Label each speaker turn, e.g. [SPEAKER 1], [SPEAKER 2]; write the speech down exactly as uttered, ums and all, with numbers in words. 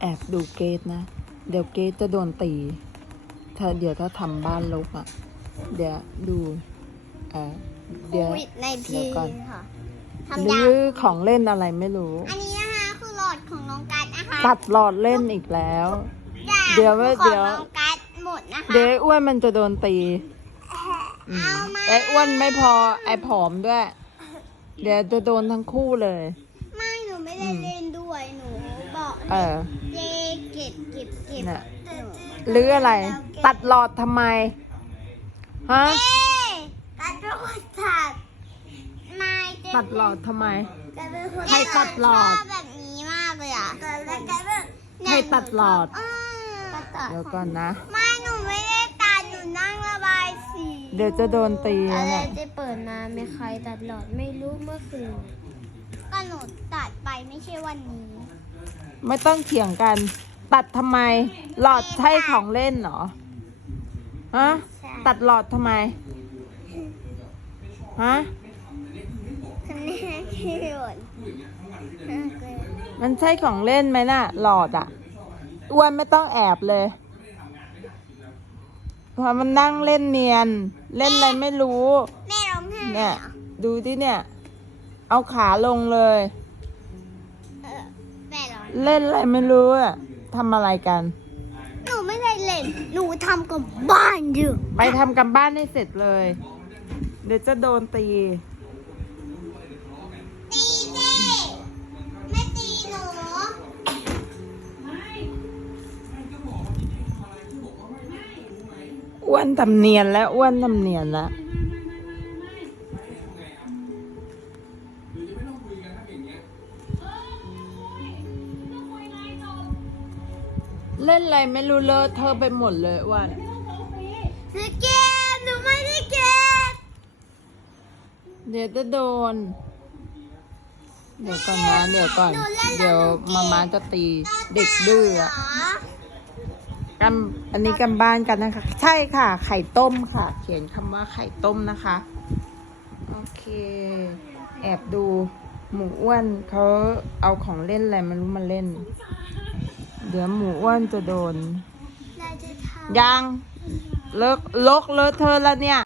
[SPEAKER 1] แอบดูเกตนะเดี๋ยวเกตจะโดนตีถ้าเดี๋ยวถ้าทำบ้านรกอ่ะเดี๋ยวดูเออเดี๋ยว
[SPEAKER 2] ใน
[SPEAKER 1] เดี๋
[SPEAKER 2] ที
[SPEAKER 1] ยวก่อน
[SPEAKER 2] ค่ะทำ
[SPEAKER 1] หรื
[SPEAKER 2] ยา
[SPEAKER 1] อของเล่นอะไรไม่รู้
[SPEAKER 2] อันนี้นะคะคือหลอดของน้องกัดนะคะ
[SPEAKER 1] ตัดหลอดเล่นอีกแล้ว
[SPEAKER 2] อย่าง
[SPEAKER 1] เดี๋ยวไว้
[SPEAKER 2] คือของ
[SPEAKER 1] เดี๋ยว
[SPEAKER 2] น้องกัดหมดนะคะ
[SPEAKER 1] เดี๋ยวไอ้อ้วนมันจะโดนตีอืม
[SPEAKER 2] เอามา
[SPEAKER 1] ไอ้อ้วนไม่พอไอ้ผอมด้วย เดี๋ยวจะโดนทั้งคู่เลย
[SPEAKER 2] ไม่หนูไม่ได้เล่นด้วยหนูบอก
[SPEAKER 1] เออ
[SPEAKER 2] เจเก็บเก็บเก็บ
[SPEAKER 1] น่ะ
[SPEAKER 2] หนู
[SPEAKER 1] หรืออะไร ตัดหลอดทำไมฮะ
[SPEAKER 2] เอ๊ะกัดเป็นคนตัดไม่เจ๊
[SPEAKER 1] ตัดหลอดทำไม
[SPEAKER 2] กัดเป็นคน
[SPEAKER 1] ให้ตัดหลอด
[SPEAKER 2] ชอบแบบนี้มากเลยอ่ะกัดกัดแบบ
[SPEAKER 1] ให้ตัดหลอด
[SPEAKER 2] อืมกัดตัด
[SPEAKER 1] เดี๋ยวก่อนนะ
[SPEAKER 2] ไม่หนูไม่ได้ตัดหนูนั่งระบายสี
[SPEAKER 1] เดี๋ยวจะโดนตี
[SPEAKER 3] อะ
[SPEAKER 1] แล้ว
[SPEAKER 3] ไร
[SPEAKER 1] เนี่ย
[SPEAKER 3] จะเปิดมาไม่ใครตัดหลอดไม่รู้เมื่อคืน
[SPEAKER 2] ก็หนูตัดไปไม่ใช่วันนี้
[SPEAKER 1] ไม่ต้องเถียงกัน ตัดทำไม หลอดใช่ของเล่นเหรอ ฮะ ตัดหลอดทำไม ฮะ
[SPEAKER 2] คะแนนที่หล่น
[SPEAKER 1] มันใช่ของเล่นไหมน่ะ หลอดอ่ะ อ้วนไม่ต้องแอบเลยเพราะมันนั่งเล่นเนียน เล่นอะไรไม่รู้
[SPEAKER 2] แม่ร้องไห้
[SPEAKER 1] เนี่ย
[SPEAKER 2] เหรอ
[SPEAKER 1] ดูที่เนี่ย เอาขาลงเลย
[SPEAKER 2] เออแม่ร้อง
[SPEAKER 1] เล่นอะไรไม่รู้อ่ะทำอะไรกัน
[SPEAKER 2] หนูไม่ได้เล่น หนูทำกับบ้านอยู่
[SPEAKER 1] ไปทำกันบ้านให้เสร็จเลย เดี๋ยวจะโดนตี
[SPEAKER 2] ตีเจ๊ไม่ตีหนู
[SPEAKER 1] อ้วนทำเนียนแล้วอ้วนทำเนียนแล้วเล่นอะไรไม่รู้เลอะเธอไปหมดเลยอ้วน
[SPEAKER 2] หนูเก็บหนูไม่ได้เก็บ
[SPEAKER 1] เดี๋ยวจะโดน เดี๋ยวก่อนนะเดี๋ยวก่อน เดี๋ยวมาม่าจะตีเด็กดื้ออะกันอันนี้กันบ้านกันนะคะ ใช่ค่ะ ไข่ต้มค่ะ เขียนคำว่าไข่ต้มนะคะ โอเค แอบดูหมูอ้วนเขาเอาของเล่นอะไรไม่รู้มาเล่น เดี๋ยวหมูอ้วนจะโดน
[SPEAKER 2] เราจะทำ
[SPEAKER 1] ยังเลิกลกเลอะเธอะแล้วเนี่ย